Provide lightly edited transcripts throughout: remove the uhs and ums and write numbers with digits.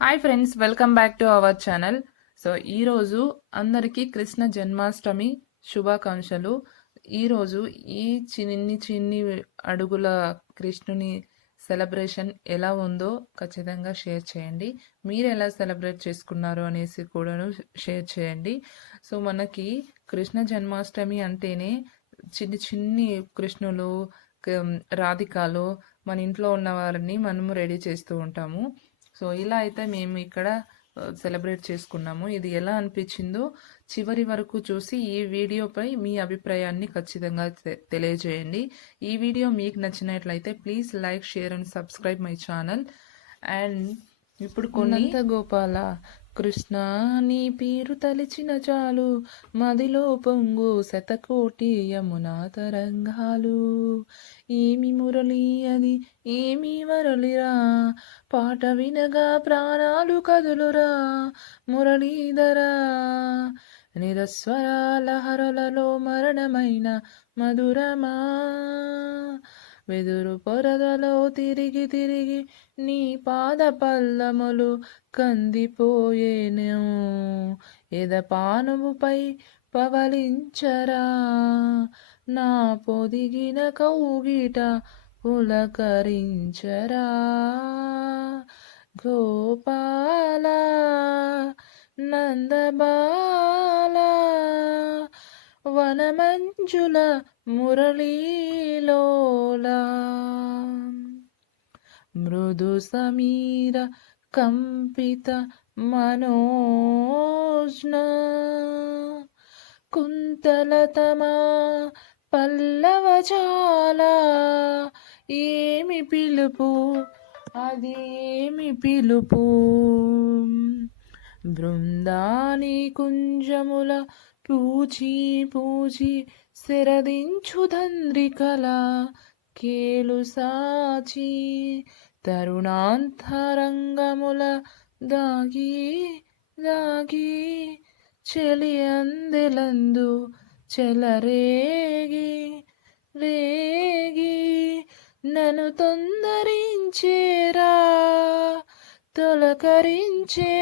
Hi friends, welcome back to our channel. So ఈరోజు అందరికీ కృష్ణ జన్మాష్టమి శుభాకాంక్షలు. ఈరోజు ఈ చిన్ని చిన్ని అడుగుల కృష్ణుని సెలబ్రేషన్ ఎలా ఉందో ఖచ్చితంగా షేర్ చేయండి. మీరు ఎలా సెలబ్రేట్ చేసుకున్నారు అనేసి కూడాను షేర్ చేయండి. సో మనకి కృష్ణ జన్మాష్టమి అంటేనే చిన్ని చిన్ని కృష్ణులు, రాధికాలు మన ఇంట్లో ఉన్న వారిని మనము రెడీ చేస్తూ ఉంటాము. సో ఇలా అయితే మేము ఇక్కడ సెలబ్రేట్ చేసుకున్నాము. ఇది ఎలా అనిపించిందో చివరి వరకు చూసి ఈ వీడియోపై మీ అభిప్రాయాన్ని ఖచ్చితంగా తెలియజేయండి. ఈ వీడియో మీకు నచ్చినట్లయితే please like, share and subscribe my channel. And ఇప్పుడు కొన్నంత గోపాల కృష్ణ నీ పేరు తలిచిన చాలు, మదిలో పొంగు శతకోటి యమునా తరంగాలు. ఏమి మురళి అది ఏమి వరలిరా, పాట వినగా ప్రాణాలు కదులురా మురళీధరా. నిరస్వరాల హరలలో మరణమైన మధురమా, వెదురు పొరదలో తిరిగి తిరిగి నీ పాద పల్లములు కందిపోయేను. ఎదపానువుపై పవలించరా, నా పొదిగిన కౌగిట పులకరించరా. గోపాల నందబాల వనమంజుల మురళీలోలా, మృదు సమీర కంపిత మనోజ్ఞ కుంతలతమా పల్లవజాల. ఏమి పిలుపు అది ఏమి పిలుపు, బృందాని కుంజముల పూచి పూచి శరదించు దంద్రికల కేలు సాచి. తరుణాంతరంగముల దాగి దాగి చెలి అందెలందు చెలరేగి రేగి నన్ను తొందరించేరా తొలకరించేరా.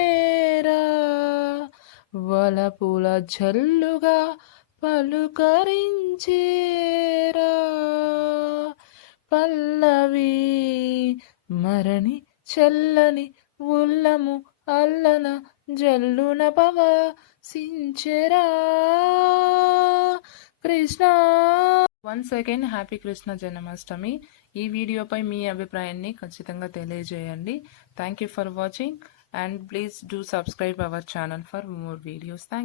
వలపుల జల్లుగా పలుకరించేరా. పల్లవి మరణి చల్లని ఉల్లము అల్లన జల్లున పవసించెరా Krishna. Once again happy Krishna Janmashtami. ఈ వీడియోపై మీ అభిప్రాయాన్ని ఖచ్చితంగా తెలియజేయండి. Thank you for watching and please do subscribe our channel for more videos. Thank